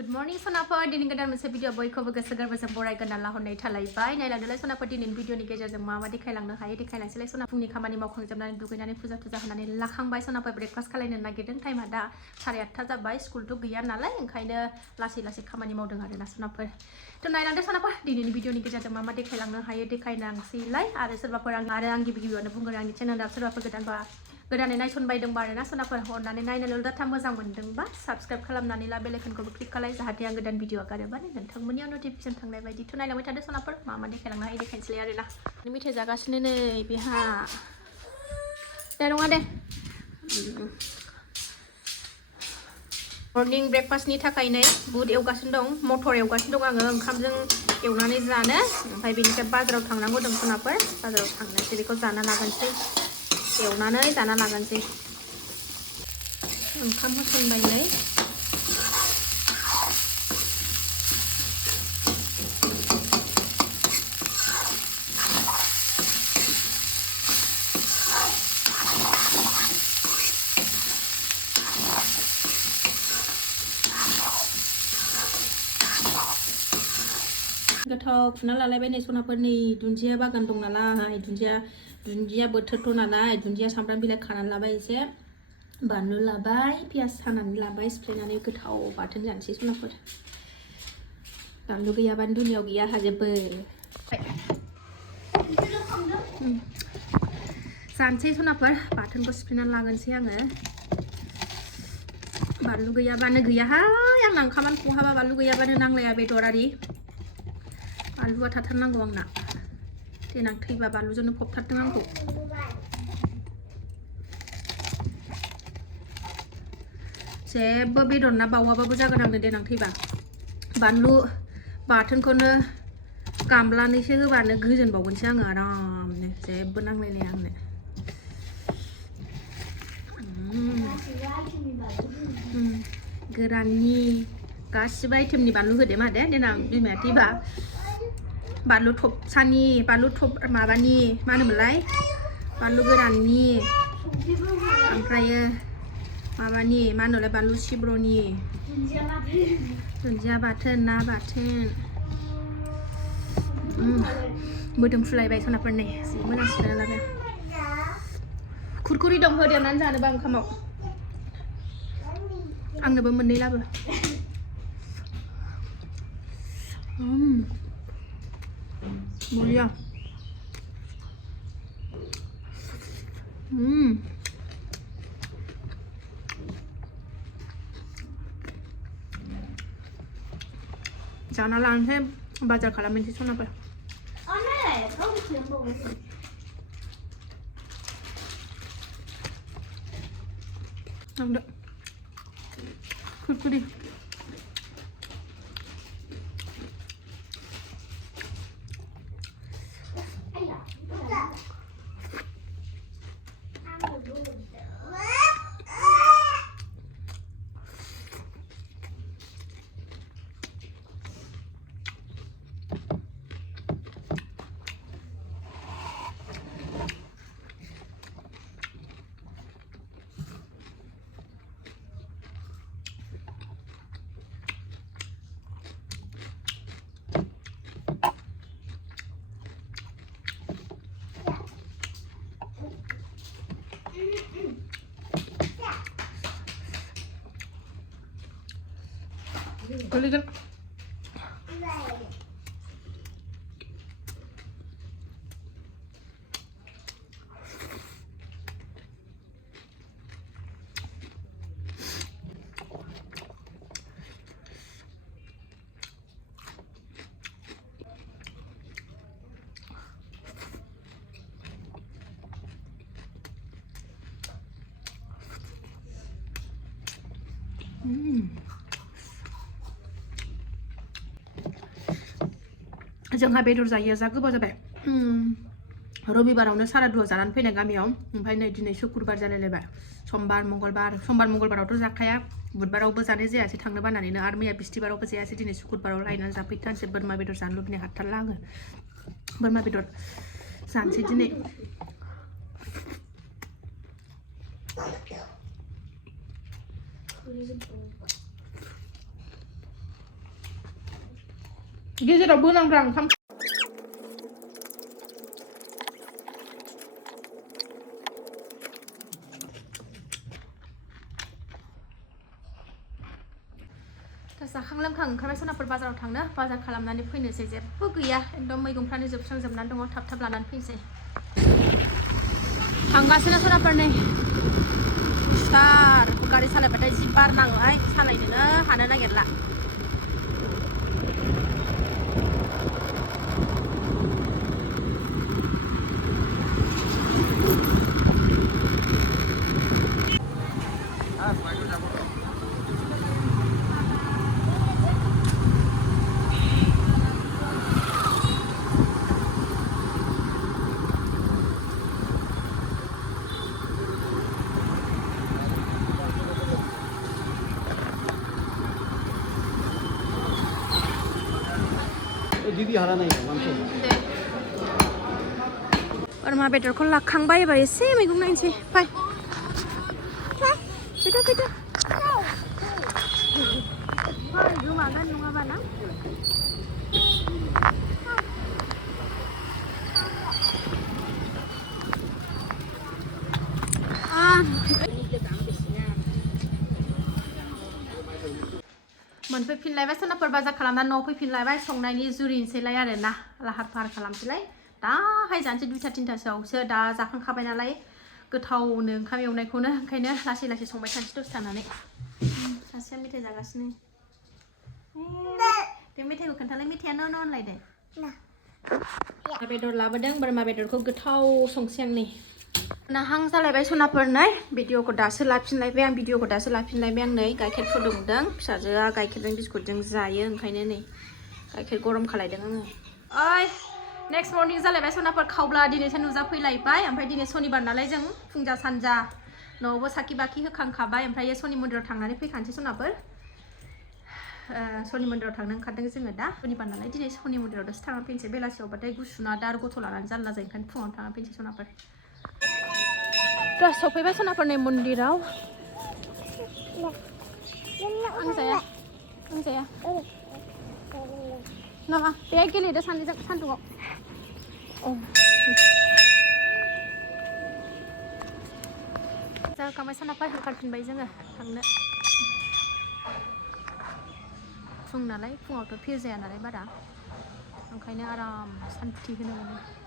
Good morning sonaफोर दिनै गोदान मोनसे भिडिअ बयखौबो गोसो गोरबोजों बरायगोन होनना हरनाय थालायबाय नायलांदोलाय सोनाफोर दिनैनि भिडिअनि गेजेरजों मा देखायलांनो हायो देखायलांसैलाय सोना फुंनि खामानि मावखांजोबनानै दुगैनानै फुजा होनानै लाखांबाय सोनाफोर ब्रेकफास्ट खालायनो नागिरदों टाइमा दा 8:30 जाबाय स्कुलथ' गैया नालाय ओंखायनो लासै खामानि मावदों आरोना सोनाफोर थ' नायलांदो सोनाफोर दिनैनि भिडिअनि गेजेरजों मा देखायलांनो हायो देखायलांसैलाय आरो सोरबाफोर आं गिबियावनो बुंगोन आंनि चेनेलाव सोरबाफोर गोदानै नायसनबायदोंबा आरोना सोनाफोर हरनानै नायनोल' डाटा मोजां मोनदोंबा साबस्क्राइब खालामनानै ला बेल आइकनखौबो क्लिक खालाय जाहाथे आं गोदान भिडिअ आगारोबानो नोंथांमोननियाव नटिफिकेसन थांनाय बायदि थ' नायलांबाय थादो सोनाफोर मा देखायलांनो हायो देखायनोसैलाय आरोना मेथाइ जागासिनो नै बेहा दे नङा दे मर्निं ब्रेकफास्टनि थाखाय नै बुट एवगासिनो दं मटर एवगासिनो दं आङो ओंखामजों एवनानै जानो ओमफ्राय बेनिफ्राय बाजाराव थांनांगौ दं सोनाफोर बाजाराव थांनोसै बेखौ जाना लागोनसै एवनानै जाना लागोनसै ओंखाम होसनबाय नै गोथाव फुना लालायबाय नै सनाफोरनि दुन्दिया बागान दं नालाय दुन्दिया बोथोरथ' नालाय दुन्दिया सामब्राम बिलाइ खानानै लाबाय एसे बानलु लाबाय पियास हानानै लाबाय सिफ्लेनानै गोथाव बाथोन जानोसै सनाफोर बानलु गैयाबानो दुनियाव गैया हाजोबो जानोसै सनाफोर बाथोनखौ सिफ्लेनानै लागोनसै आङो बानलु गैयाबानो गैयाहाय आंना ओंखामानो खहाबा बानलु गैयाबानो नांलाया बेदर आरि बानलुआ थाथारनांगौ आंना देनां थैबा बानलुजोंनो फबथारदों आंखौ जेबो बेदर ना बावाबाबो जागोन आंनो देनां थैबा बानलु बाथोनखौनो गामलानैसो होबानो गोजोनबावगोनसो आङो आरामनो जेबो नांलायलाया आंनो गोराननि गासिबो आइटेमनि बानलु होदे मा दे देनां बिमाया थैबा बानलु थबसानि बानलु माबानि मा होनोमोनलाय बानलु गोराननि ओमफ्रायो माबानि मा होनोलाय बानलु सिब्र'नि दुन्दिया बाथोन ना बाथोन मोदोमफ्रुलायबाय सनाफोरनि जि मोजां सिफ्लेना लाबाय खुरखुरि दं होदेरनानै जानोबा ओंखामाव आंनोबो मोननै लाबो बरिया जाना लानोसै बाजार खालामनोसै सनाफोर खुरखुरि गोलैगोन जोंहा बेदर जायो जा गोबाव जाबाय रबिबारावनो सारादुआव जानानै फैनाय गामियाव ओमफ्राय नै दिनै शुक्रुबार जालायलायबाय समबार मंगलबारावथ' जाखाया बुधबारावबो जानाय जायासै थांनो बानानैनो आरो मैया बिस्थिबारावबो जायासै दिनै शुक्रुबाराव लायनानै जाफैथारनोसै बोरमा बेदर जानो लुबैनाय हाथारला आङो बोरमा बेदर जानोसै दिनै गेजेराव बोनांब्रा ओंखाम जाखां लोंखां ओंखारबाय सोनाबफोर बाजाराव थांनो बाजार खालामनानै फैनोसै जेबो गैया एकदम मैगंफ्रानो जोबस्रांजोबनानै दङ थाब थाब लानानै फैनोसै थांगासिनो सोनाबफोर नै स्टार गारि सालायबाथाय जि बार नाङोहाय सालायनोनो हानो नागिरला दीदी हारा नहीं है मानसो बोरमा बेदरखौ लाखांबाय एबार एसे मैगं नायनोसै फाय फैदो फैदो फाय गोमागोन नङाबा ना मोनफैफिनलायबाय सोनाबफोर बाजार खालामना न'आव फैफिनलायबाय संनायनि जुरिनोसैलाय आरो ना लाहार फाहार खालामसैलाय दाहाय जानोसै 2टा 3टासोआवसो दा जाखांखाबाय नालाय गोथावनो ओंखाम एवनायखौनो ओंखायनो लासै लासै संबाय थानोसै दसे थानानै सासेया मेथाइ जागासिनो बे मेथाइखौ खोन्थालाय मेथाइया न' होनलायदो बेदर लाबोदों बोरमा बेदरखौ गोथाव संसै आं नै नाहां जालायबाय सनाफोर नै भिडिअखौ दासो लाफिनलायबाय आं नै गाइखेर फुदुंदों फिसाजोआ गाइखेरजों बिस्कुटजों जायो ओंखायनो नै गाइखेर गरम खालायदों आङो ओइ नेक्स्ट मर्निं जालायबाय सनाफोर खावब्ला दिनैसो नुजाफैलायबाय ओमफ्राय दिनै सनिबार नालाय जों फुंजा सानजा न'आवबो साखि बाखि होखांखाबाय ओमफ्राय सनि मन्दिराव थांनानै फैखानोसै सनाफोर सनि मन्दिराव थांनो ओंखारदों जोङो दा सनिबार नालाय दिनै सनि मन्दिराव दसे थांना फैनोसै बेलासियावबाथाय गुसुना दा आरो गथ' लानानै जारला जायो ओंखायनो फुङाव थांना फैनोसै सनाफोर दा सफैबाय सनाफोरनि मन्दिराव आं जाया नामा बे गेलेदो सानैजों सान्दुङाव जाखांबाय सनाफोर होखारफिनबाय जोङो थांनो फुं नालाय फुङावथ' भिर जाया नालाय बारा ओंखायनो आराम सान्थि होनो मोनो